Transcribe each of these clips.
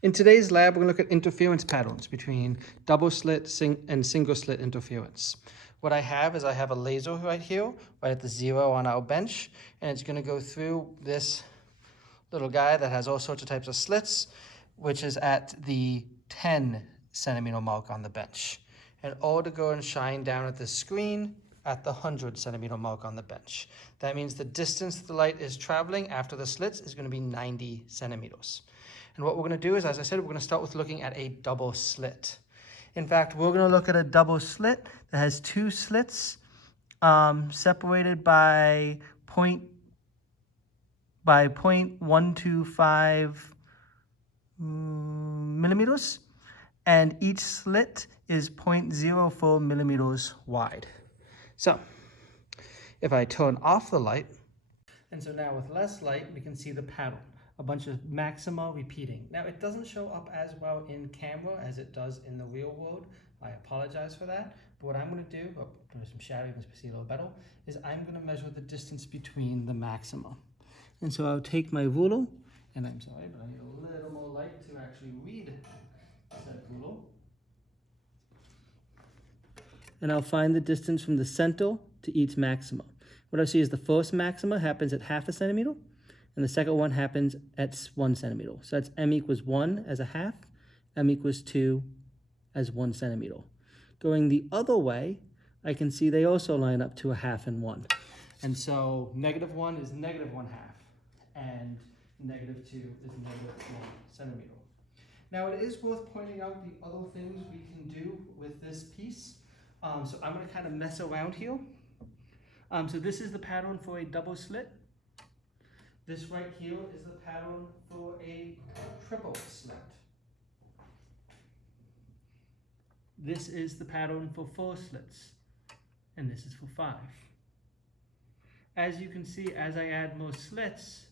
In today's lab, we're going to look at interference patterns between double slit and single slit interference. What I have is I have a laser right here, right at the 0 on our bench, and it's going to go through this little guy that has all sorts of types of slits, which is at the 10 centimeter mark on the bench. And all to go and shine down at the screen at the 100 centimeter mark on the bench. That means the distance the light is traveling after the slits is going to be 90 centimeters. And what we're going to do is, as I said, we're going to start with looking at a double slit. In fact, we're going to look at a double slit that has two slits separated by 0.125 millimeters, and each slit is 0.04 millimeters wide. So if I turn off the light, and so now with less light, we can see the pattern, a bunch of maxima repeating. Now it doesn't show up as well in camera as it does in the real world. I apologize for that. But what I'm going to do, there's some shadow, you can see a little better, is I'm going to measure the distance between the maxima. And so I'll take my ruler, and I'm sorry, but I need a little more light to actually read said ruler. And I'll find the distance from the center to each maxima. What I see is the first maxima happens at 0.5 centimeter, and the second one happens at 1 centimeter. So that's m equals 1 as a half, m equals 2 as 1 centimeter. Going the other way, I can see they also line up to a half and 1. And so -1 is -1/2, and -2 is -1 centimeter. Now it is worth pointing out the other things we can do with this piece. So I'm going to kind of mess around here. So this is the pattern for a double slit. This right here is the pattern for a triple slit. This is the pattern for 4 slits, and this is for 5. As you can see, as I add more slits,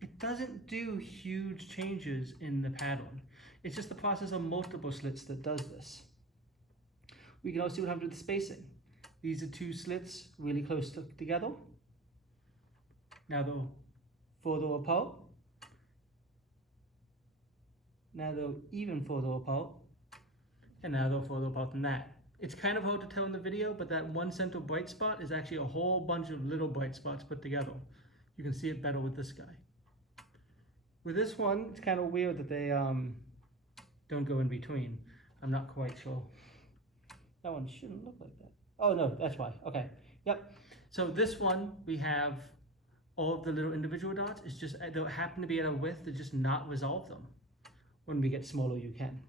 it doesn't do huge changes in the pattern. It's just the process of multiple slits that does this. We can also see what happens with the spacing. These are 2 slits really close together. Now they're further apart. Now they're even further apart. And now they're further apart than that. It's kind of hard to tell in the video, but that one center bright spot is actually a whole bunch of little bright spots put together. You can see it better with this guy. With this one, it's kind of weird that they don't go in between. I'm not quite sure. That one shouldn't look like that. Oh no, that's why. Okay, yep. So this one, we have all of the little individual dots. It's just, they happen to be at a width to just not resolve them. When we get smaller, you can.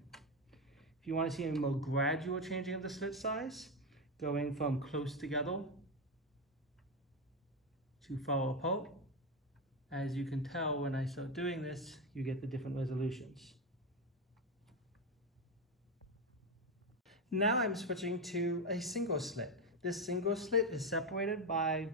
If you want to see a more gradual changing of the slit size, going from close together to far apart, as you can tell when I start doing this, you get the different resolutions. Now I'm switching to a single slit. This single slit is separated by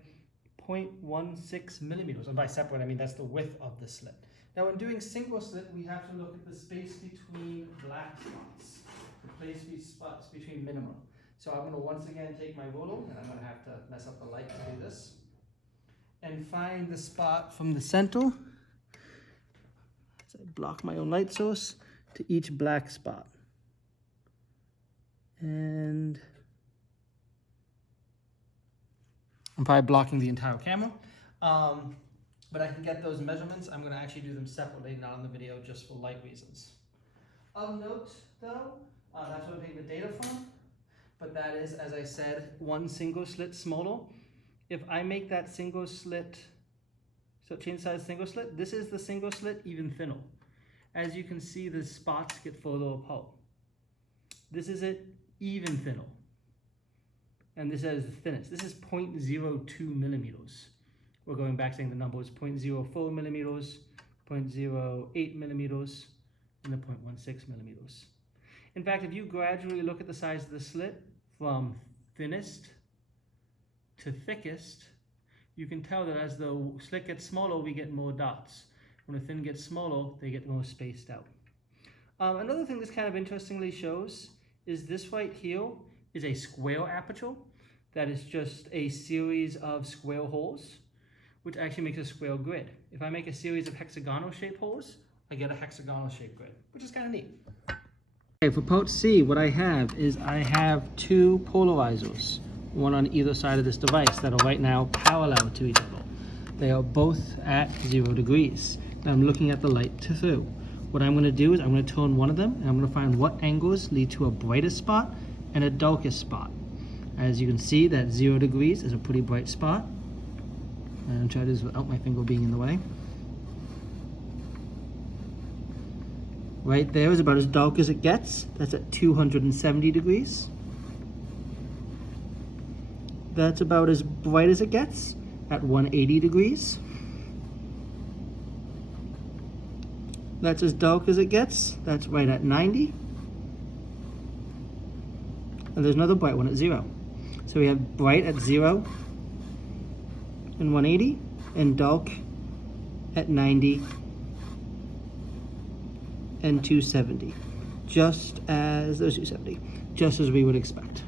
0.16 millimeters. And by separate, I mean that's the width of the slit. Now when doing single slit, we have to look at the space between black spots, the place spots between minimum. So I'm going to once again take my ruler, and I'm going to have to mess up the light to do this, and find the spot from the center, so I block my own light source, to each black spot. And I'm probably blocking the entire camera, but I can get those measurements. I'm going to actually do them separately, not on the video, just for light reasons. Of note, though, that's where I'm taking the data from, but that is, as I said, one single slit smaller. If I make that single slit, so change size single slit, this is the single slit even thinner. As you can see, the spots get further apart. This is it even thinner. And this is the thinnest. This is 0.02 millimeters. We're going back saying the number is 0.04 millimeters, 0.08 millimeters, and the 0.16 millimeters. In fact, if you gradually look at the size of the slit from thinnest to thickest, you can tell that as the slit gets smaller, we get more dots. When the thin gets smaller, they get more spaced out. Another thing this kind of interestingly shows is this right here is a square aperture that is just a series of square holes, which actually makes a square grid. If I make a series of hexagonal shaped holes, I get a hexagonal shape grid, which is kind of neat. Okay, for port C, what I have is I have two polarizers, one on either side of this device that are right now parallel to each other. They are both at 0 degrees. Now I'm looking at the light through. What I'm going to do is I'm going to turn one of them and I'm going to find what angles lead to a brightest spot and a darkest spot. As you can see, that 0 degrees is a pretty bright spot. And try this without my finger being in the way. Right there is about as dark as it gets. That's at 270 degrees. That's about as bright as it gets at 180 degrees. That's as dark as it gets. That's right at 90. And there's another bright one at 0. So we have bright at 0 and 180, and dark at 90 and 270. Just as, those 270, just as we would expect.